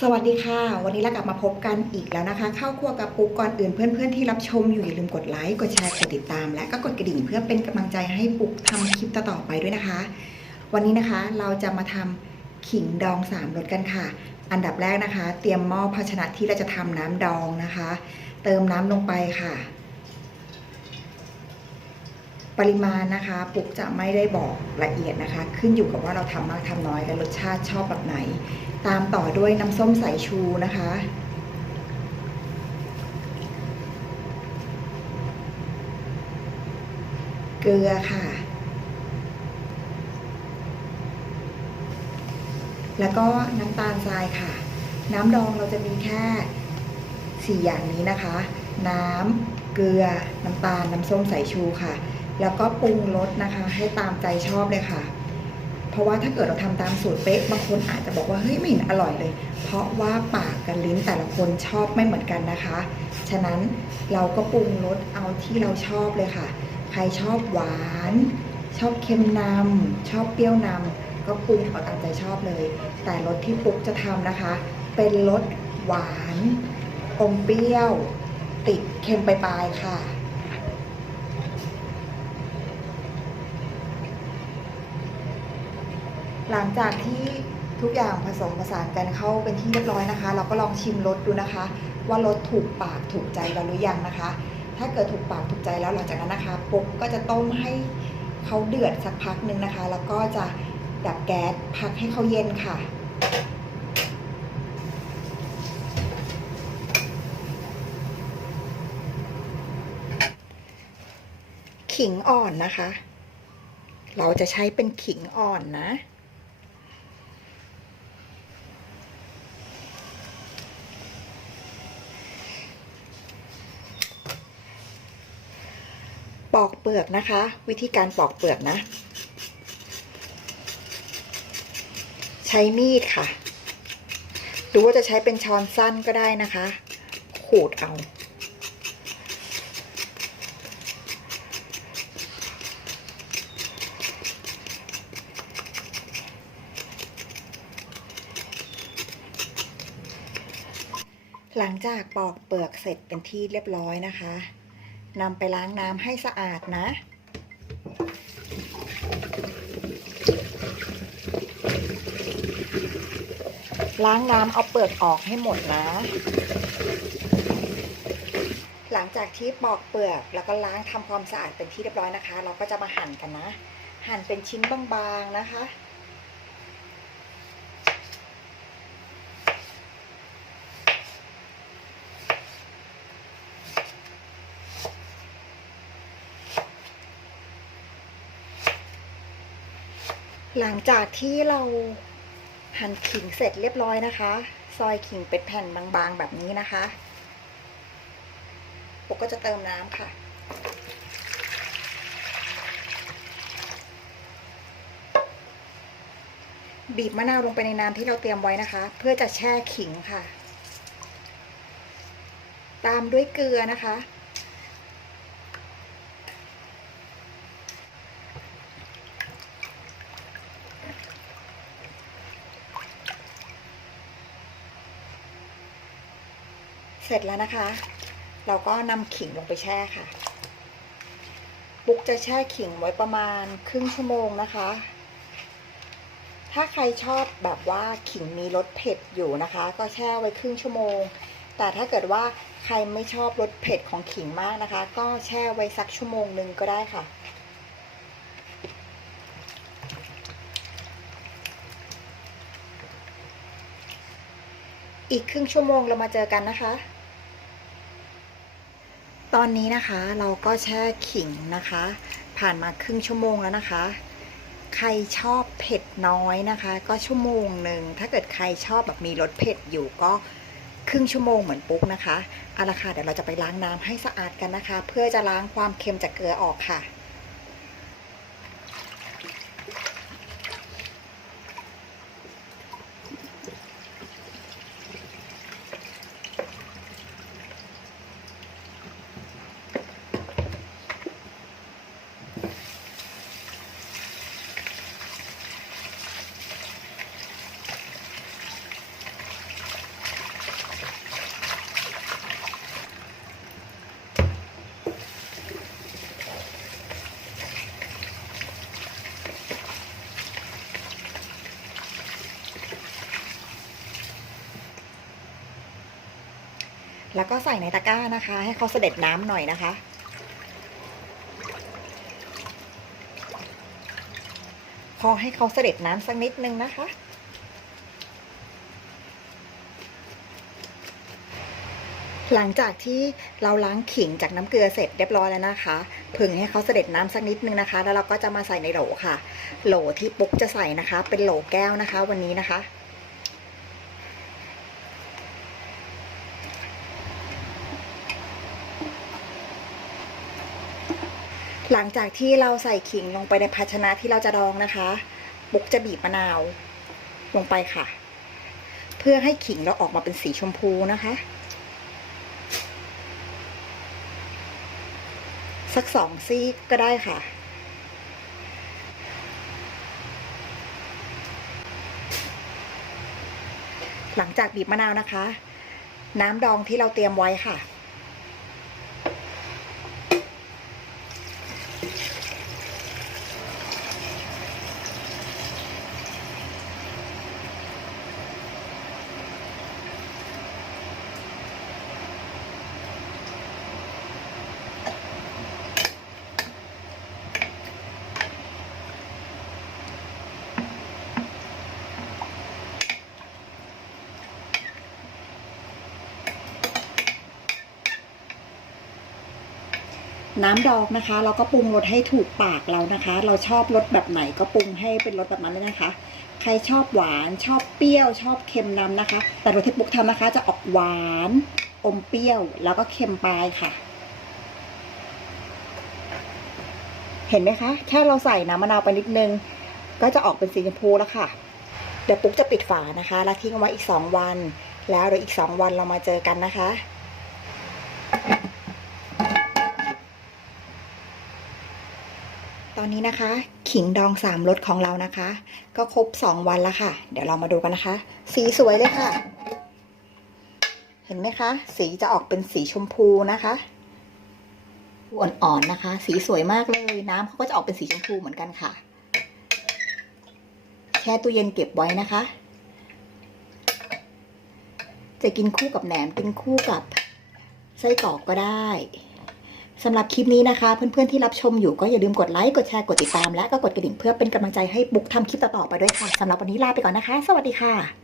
สวัสดีค่ะ วันนี้เรากลับมาพบกันอีกแล้วนะคะเข้าครัวกับปุ๊กก่อนอื่นเพื่อนๆที่รับชมอยู่อย่าลืมกดไลค์กดแชร์กดติดตาม และก็กดกระดิ่งเพื่อเป็นกำลังใจให้ปุ๊กทำคลิปต่อๆไปด้วยนะคะ วันนี้นะคะเราจะมาทำขิงดองสามรสกันค่ะ อันดับแรกนะคะ เตรียมหม้อภาชนะที่เราจะทำน้ำดองนะคะ เติมน้ำลงไปค่ะ ปริมาณนะคะปุ๊กจะไม่ได้บอกละเอียดนะคะ ขึ้นอยู่กับว่าเราทำมากทำน้อยและรสชาติชอบแบบไหน ตามต่อด้วยน้ำส้มสายชูนะคะ เกลือค่ะ แล้วก็น้ำตาลทรายค่ะ น้ำดองเราจะมีแค่สี่อย่างนี้นะคะ น้ำเกลือ น้ำตาล น้ำส้มสายชูค่ะ แล้วก็ปรุงรสนะคะ ให้ตามใจชอบเลยค่ะ เพราะว่าถ้าเกิดเราทำตามสูตรเป๊ะบางคนอาจจะบอกว่าเฮ้ยไม่เห็นอร่อยเลย เพราะว่าปากกับลิ้นแต่ละคนชอบไม่เหมือนกันนะคะ ฉะนั้นเราก็ปรุงรสเอาที่เราชอบเลยค่ะ ใครชอบหวาน ชอบเค็มนำชอบเปรี้ยวนำก็ปรุงเอาตามใจชอบเลย แต่รสที่ปุ๊กจะทำนะคะ เป็นรสหวานอมเปรี้ยว ติดเค็มปลายๆค่ะ หลังจากที่ทุกอย่างผสมผสานกันเข้าเป็นที่เรียบร้อยนะคะ เราก็ลองชิมรสดูนะคะ ว่ารสถูกปากถูกใจเราหรือยังนะคะ ถ้าเกิดถูกปากถูกใจแล้วหลังจากนั้นนะคะปุ๊กก็จะต้มให้เขาเดือดสักพักหนึ่งนะคะ แล้วก็จะดับแก๊สพักให้เขาเย็นค่ะขิงอ่อนนะคะ เราจะใช้เป็นขิงอ่อนนะ ปอกเปลือกนะคะ วิธีการปอกเปลือกนะ ใช้มีดค่ะหรือว่าจะใช้เป็นช้อนสั้นก็ได้นะคะ ขูดเอา หลังจากปอกเปลือกเสร็จเป็นที่เรียบร้อยนะคะ นำไปล้างน้ำให้สะอาดนะ ล้างน้ำเอาเปลือกออกให้หมดนะ หลังจากที่ปอกเปลือกแล้วก็ล้างทำความสะอาดเป็นที่เรียบร้อยนะคะ เราก็จะมาหั่นกันนะ หั่นเป็นชิ้นบางๆนะคะ หลังจากที่เราหั่นขิงเสร็จเรียบร้อยนะคะ ซอยขิงเป็นแผ่นบางๆแบบนี้นะคะปกก็จะเติมน้ำค่ะ บีบมะนาวลงไปในน้ำที่เราเตรียมไว้นะคะ เพื่อจะแช่ขิงค่ะ ตามด้วยเกลือนะคะ เสร็จแล้วนะคะ เราก็นำขิงลงไปแช่ค่ะปุ๊กจะแช่ขิงไว้ประมาณครึ่งชั่วโมงนะคะ ถ้าใครชอบแบบว่าขิงมีรสเผ็ดอยู่นะคะ ก็แช่ไว้ครึ่งชั่วโมง แต่ถ้าเกิดว่าใครไม่ชอบรสเผ็ดของขิงมากนะคะ ก็แช่ไว้สักชั่วโมงหนึ่งก็ได้ค่ะอีกครึ่งชั่วโมงเรามาเจอกันนะคะ ตอนนี้นะคะเราก็แช่ขิงนะคะ ผ่านมาครึ่งชั่วโมงแล้วนะคะ ใครชอบเผ็ดน้อยนะคะ ก็ชั่วโมงหนึ่งถ้าเกิดใครชอบแบบมีรสเผ็ดอยู่ก็ครึ่งชั่วโมงเหมือนปุ๊กนะคะเอาละค่ะเดี๋ยวเราจะไปล้างน้ำให้สะอาดกันนะคะ เพื่อจะล้างความเค็มจากเกลือออกค่ะ แล้วก็ใส่ในตะกร้านะคะ ให้เขาเสด็จน้ำหน่อยนะคะ พอให้เขาเสด็จน้ำสักนิดนึงนะคะ หลังจากที่เราล้างขิงจากน้ำเกลือเสร็จเรียบร้อยแล้วนะคะผึ่งให้เขาเสด็จน้ำสักนิดนึงนะคะ แล้วเราก็จะมาใส่ในโหลค่ะ โหลที่ปุ๊กจะใส่นะคะ เป็นโหลแก้วนะคะ วันนี้นะคะ หลังจากที่เราใส่ขิงลงไปในภาชนะที่เราจะดองนะคะปุ๊กจะบีบมะนาวลงไปค่ะ เพื่อให้ขิงเราออกมาเป็นสีชมพูนะคะ สักสองซีกก็ได้ค่ะ หลังจากบีบมะนาวนะคะ น้ำดองที่เราเตรียมไว้ค่ะ น้ำดองนะคะ เราก็ปรุงรสให้ถูกปากเรานะคะ เราชอบรสแบบไหนก็ปรุงให้เป็นรสแบบนั้นเลยนะคะ ใครชอบหวานชอบเปรี้ยว ชอบเค็มนำนะคะ แต่รสที่ปุ๊กทำนะคะ จะออกหวานอมเปรี้ยว แล้วก็เค็มปลายค่ะ เห็นไหมคะ แค่เราใส่น้ำมะนาวไปนิดนึง ก็จะออกเป็นสีชมพูแล้วค่ะ เดี๋ยวปุ๊กจะปิดฝานะคะ แล้วทิ้งไว้อีกสองวัน แล้วเดี๋ยวอีกสองวันเรามาเจอกันนะคะ ตอนนี้นะคะ ขิงดองสามรสของเรานะคะ ก็ครบสองวันแล้วค่ะ เดี๋ยวเรามาดูกันนะคะ สีสวยเลยค่ะ เห็นไหมคะ สีจะออกเป็นสีชมพูนะคะอ่อนๆนะคะ สีสวยมากเลย น้ำเขาก็จะออกเป็นสีชมพูเหมือนกันค่ะ แช่ตู้เย็นเก็บไว้นะคะ จะกินคู่กับแหนมกินคู่กับไส้กรอกก็ได้ สำหรับคลิปนี้นะคะ เพื่อนๆที่รับชมอยู่ก็อย่าลืมกดไลค์กดแชร์กดติดตามและก็กดกระดิ่งเพื่อเป็นกำลังใจให้บุ๊กทำคลิปต่อๆไปด้วยค่ะสำหรับวันนี้ลาไปก่อนนะคะ สวัสดีค่ะ